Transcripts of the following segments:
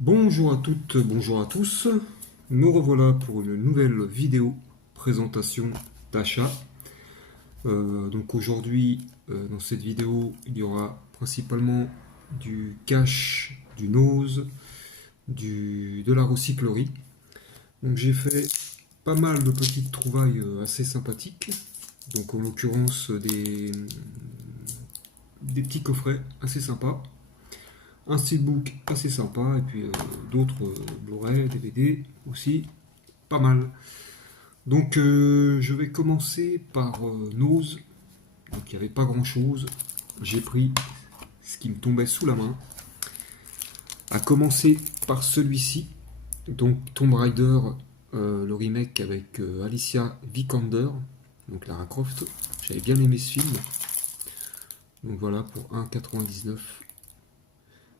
Bonjour à toutes, bonjour à tous. Nous revoilà pour une nouvelle vidéo présentation d'achat. Donc aujourd'hui, dans cette vidéo, il y aura principalement du cash, du nose, de la recyclerie. Donc j'ai fait pas mal de petites trouvailles assez sympathiques. Donc en l'occurrence des petits coffrets assez sympas, un steelbook assez sympa et puis d'autres Blu-ray, DVD aussi pas mal. Donc je vais commencer par Nose. Donc il n'y avait pas grand chose. J'ai pris ce qui me tombait sous la main. À commencer par celui-ci. Donc Tomb Raider, le remake avec Alicia Vikander, donc Lara Croft. J'avais bien aimé ce film. Donc voilà pour 1,99.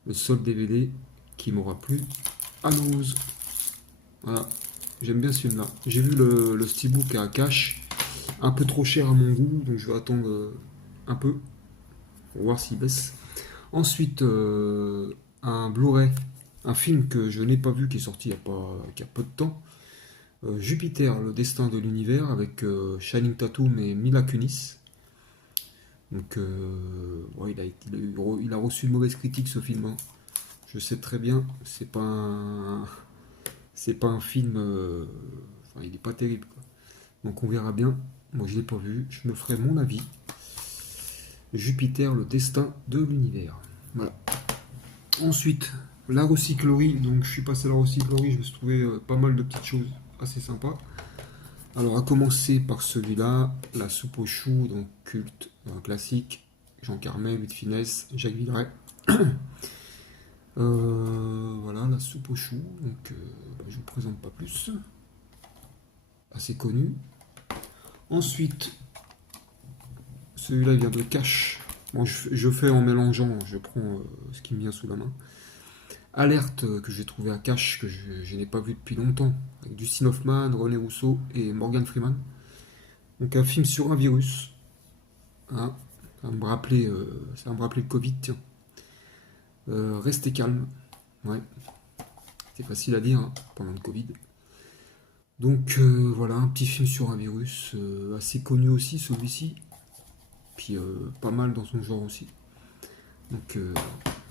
Le seul DVD qui m'aura plu à Nose. Voilà, j'aime bien ce film-là. J'ai vu le steelbook à cash, un peu trop cher à mon goût, donc je vais attendre un peu pour voir s'il baisse. Ensuite, un Blu-ray, un film que je n'ai pas vu, qui est sorti il y a peu de temps. Jupiter, le destin de l'univers, avec Channing Tatum et Mila Kunis. Donc, ouais, il a reçu une mauvaise critique ce film, hein. Je sais très bien, c'est pas un film, enfin, il n'est pas terrible, quoi. Donc on verra bien. Moi je l'ai pas vu, je me ferai mon avis. Jupiter, le destin de l'univers. Voilà. Ensuite, la recyclerie. Donc je suis passé à la recyclerie, je me suis trouvé pas mal de petites choses assez sympas. Alors à commencer par celui-là, la soupe aux choux, donc culte, un classique. Jean Carmet, 8 finesse, Jacques Villeray. Voilà, la soupe aux choux. Donc je vous présente pas plus. Assez connu. Ensuite, celui-là il vient de Cash. Bon, je fais en mélangeant, je prends ce qui me vient sous la main. Alerte que j'ai trouvé à Cash, que je n'ai pas vu depuis longtemps, avec Dustin Hoffman, René Rousseau et Morgan Freeman. Donc un film sur un virus. Hein, ça va me rappeler le Covid, tiens. Restez calme. Ouais, c'est facile à dire hein, pendant le Covid. Donc voilà, un petit film sur un virus, assez connu aussi celui-ci. Puis pas mal dans son genre aussi. Donc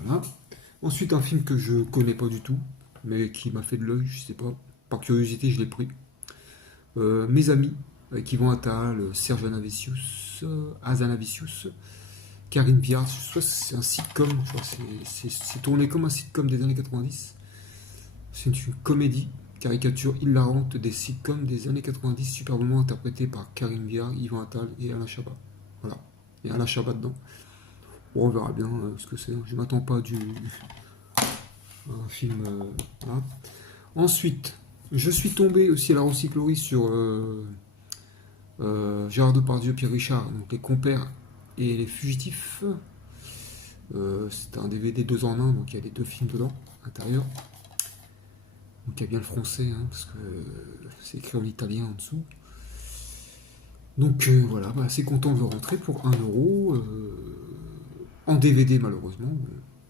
voilà. Ensuite un film que je connais pas du tout, mais qui m'a fait de l'œil, je sais pas. Par curiosité je l'ai pris. Mes amis, avec Yvan Attal, Serge Azanavicius, Karine Viard, je crois que c'est un sitcom, je crois que c'est tourné comme un sitcom des années 90. C'est une comédie, caricature hilarante des sitcoms des années 90, superbement interprétée par Karine Viard, Yvan Attal et Alain Chabat. Voilà. Et Alain Chabat dedans. Bon, on verra bien ce que c'est. Je m'attends pas un film. Voilà. Ensuite, je suis tombé aussi à la recyclerie sur Gérard Depardieu, Pierre Richard, donc Les Compères et Les Fugitifs. C'est un DVD 2 en 1, donc il y a les deux films dedans, à l'intérieur. Donc il y a bien le français, hein, parce que c'est écrit en italien en dessous. Donc voilà, assez content de le rentrer pour 1€. En DVD malheureusement.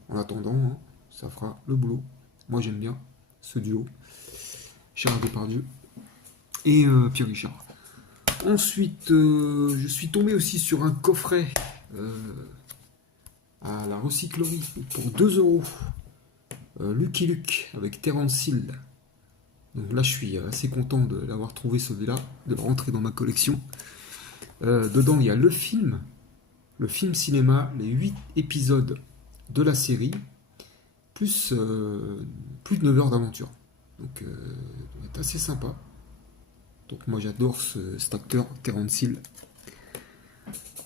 En attendant, hein, ça fera le boulot. Moi j'aime bien ce duo. Gérard Depardieu et Pierre Richard. Ensuite, je suis tombé aussi sur un coffret à la recyclerie pour 2€. Lucky Luke avec Terence Hill. Donc là, je suis assez content de l'avoir trouvé celui-là, de le rentrer dans ma collection. Dedans, il y a le film cinéma, les 8 épisodes de la série, plus plus de 9 heures d'aventure. Donc, c'est assez sympa. Donc moi j'adore cet acteur, Terence Hill.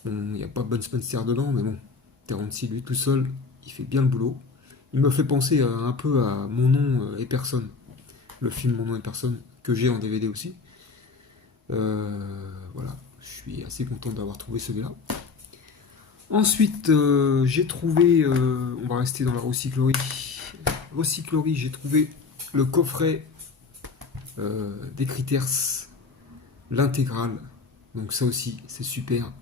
Bon, il n'y a pas Bud Spencer dedans, mais bon, Terence Hill lui tout seul, il fait bien le boulot. Il me fait penser un peu à Mon nom et personne, le film Mon nom et personne, que j'ai en DVD aussi. Voilà, je suis assez content d'avoir trouvé celui-là. Ensuite, j'ai trouvé, on va rester dans la recyclerie. Recyclerie, j'ai trouvé le coffret des Critters, l'intégrale. Donc ça aussi, c'est super.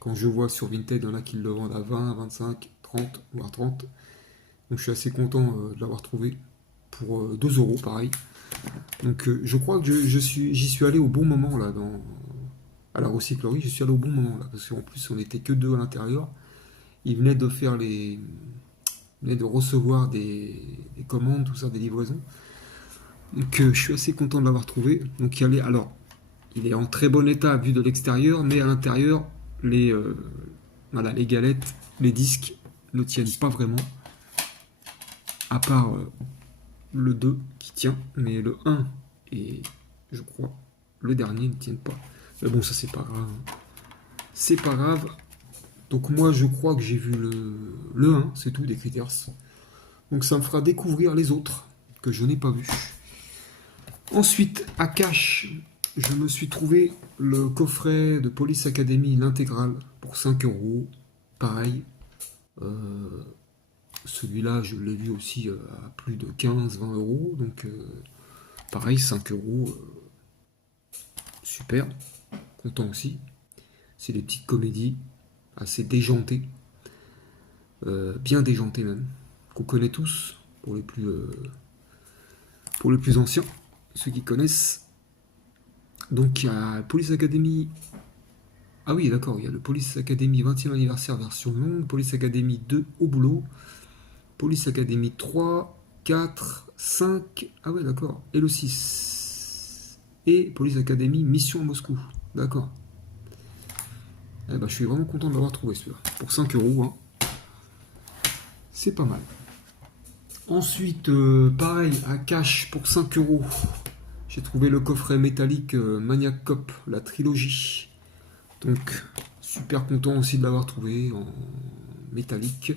Quand je vois sur Vinted, il y en a qui le vendent à 20, 25, 30, voire 30. Donc je suis assez content de l'avoir trouvé. pour 2 euros, pareil. Donc je crois que j'y suis allé au bon moment là, à la recyclerie, je suis allé au bon moment là, parce qu'en plus on n'était que deux à l'intérieur. Ils venaient de faire ils venaient de recevoir des commandes, tout ça, des livraisons. Donc je suis assez content de l'avoir trouvé. Donc alors, il est en très bon état vu de l'extérieur, mais à l'intérieur, voilà, les galettes, les disques ne tiennent pas vraiment. À part le 2 qui tient, mais le 1 et je crois le dernier ne tiennent pas. Mais bon, ça c'est pas grave. C'est pas grave. Donc moi je crois que j'ai vu le 1, c'est tout, des Critters. Donc ça me fera découvrir les autres que je n'ai pas vus. Ensuite, à Cash, je me suis trouvé le coffret de Police Academy, l'intégrale, pour 5 euros. Pareil. Celui-là, je l'ai vu aussi à plus de 15-20 euros. Donc, pareil, 5 euros. Super. Content aussi. C'est des petites comédies assez déjantées. Bien déjantées même. Qu'on connaît tous, pour les plus anciens. Ceux qui connaissent. Donc, il y a Police Academy. Ah oui, d'accord, il y a le Police Academy 20e anniversaire version longue, Police Academy 2 au boulot, Police Academy 3, 4, 5, ah ouais, d'accord, et le 6. Et Police Academy Mission à Moscou, d'accord. Eh ben, je suis vraiment content de l'avoir trouvé celui-là. Pour 5 euros, hein. C'est pas mal. Ensuite, pareil, à Cash pour 5 euros, j'ai trouvé le coffret métallique Maniac Cop, la trilogie. Donc, super content aussi de l'avoir trouvé en métallique.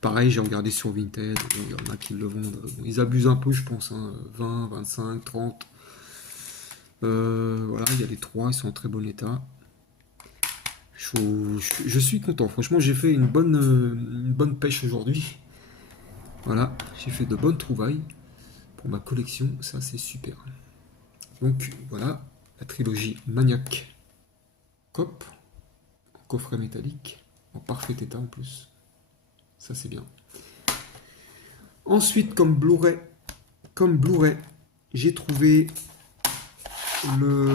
Pareil, j'ai regardé sur Vinted, il y en a qui le vendent. Ils abusent un peu, je pense, hein, 20, 25, 30. Voilà, il y a les 3, ils sont en très bon état. Je suis content, franchement, j'ai fait une bonne pêche aujourd'hui. Voilà, j'ai fait de bonnes trouvailles pour ma collection, ça c'est super. Donc voilà, la trilogie Maniac Cop, coffret métallique, en parfait état en plus. Ça c'est bien. Ensuite, comme Blu-ray, j'ai trouvé le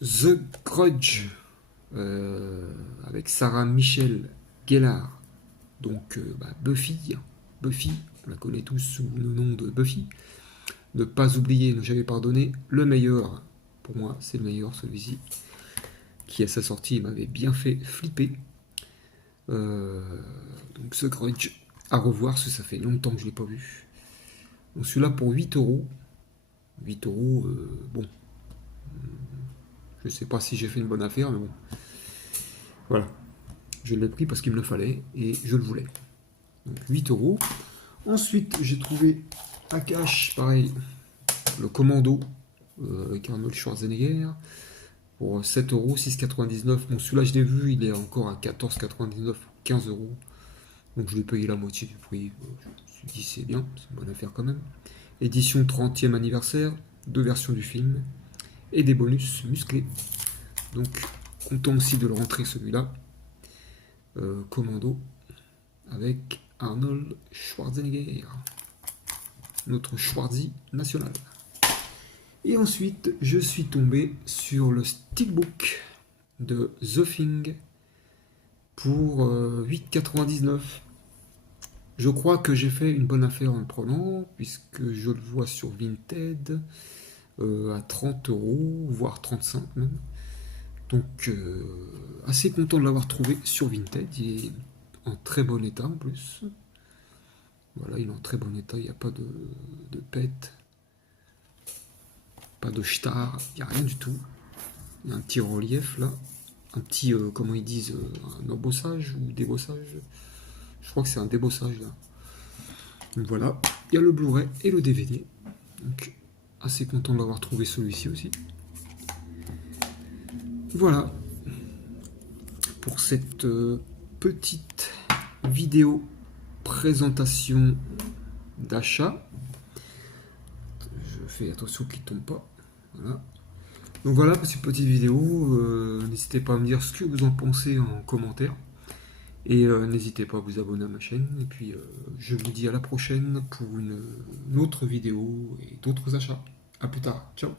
The Grudge avec Sarah Michelle Gellar. Donc Buffy, on la connaît tous sous le nom de Buffy. Ne pas oublier, ne jamais pardonner, le meilleur, pour moi c'est le meilleur celui-ci, qui à sa sortie m'avait bien fait flipper. Donc ce Grudge à revoir, parce que ça fait longtemps que je ne l'ai pas vu. Donc celui-là pour 8 euros. 8 euros, bon. Je ne sais pas si j'ai fait une bonne affaire, mais bon. Voilà. Je l'ai pris parce qu'il me le fallait et je le voulais. Donc 8 euros. Ensuite, j'ai trouvé à Cash, pareil, le Commando avec Arnold Schwarzenegger pour 7 euros, 6,99. Bon, celui-là, je l'ai vu, il est encore à 14,99, 15 euros. Donc je l'ai payé la moitié du prix. Je me suis dit, c'est bien, c'est une bonne affaire quand même. Édition 30e anniversaire, 2 versions du film et des bonus musclés. Donc, content aussi de le rentrer celui-là. Commando avec Arnold Schwarzenegger, notre Schwarzy national. Et ensuite, je suis tombé sur le steelbook de The Thing pour 8,99. Je crois que j'ai fait une bonne affaire en le prenant, puisque je le vois sur Vinted à 30 euros, voire 35 même. Donc, assez content de l'avoir trouvé sur Vinted. Il est en très bon état en plus. Voilà, il est en très bon état, il n'y a pas de pète, pas de star, il n'y a rien du tout. Il y a un petit relief là, un petit, comment ils disent, un embossage ou débossage. Je crois que c'est un débossage là. Donc voilà, il y a le Blu-ray et le DVD. Donc, assez content de l'avoir trouvé celui-ci aussi. Voilà pour cette petite vidéo présentation d'achat. Je fais attention qu'il ne tombe pas. Voilà. Donc voilà pour cette petite vidéo. N'hésitez pas à me dire ce que vous en pensez en commentaire. Et n'hésitez pas à vous abonner à ma chaîne. Et puis je vous dis à la prochaine pour une autre vidéo et d'autres achats. A plus tard. Ciao.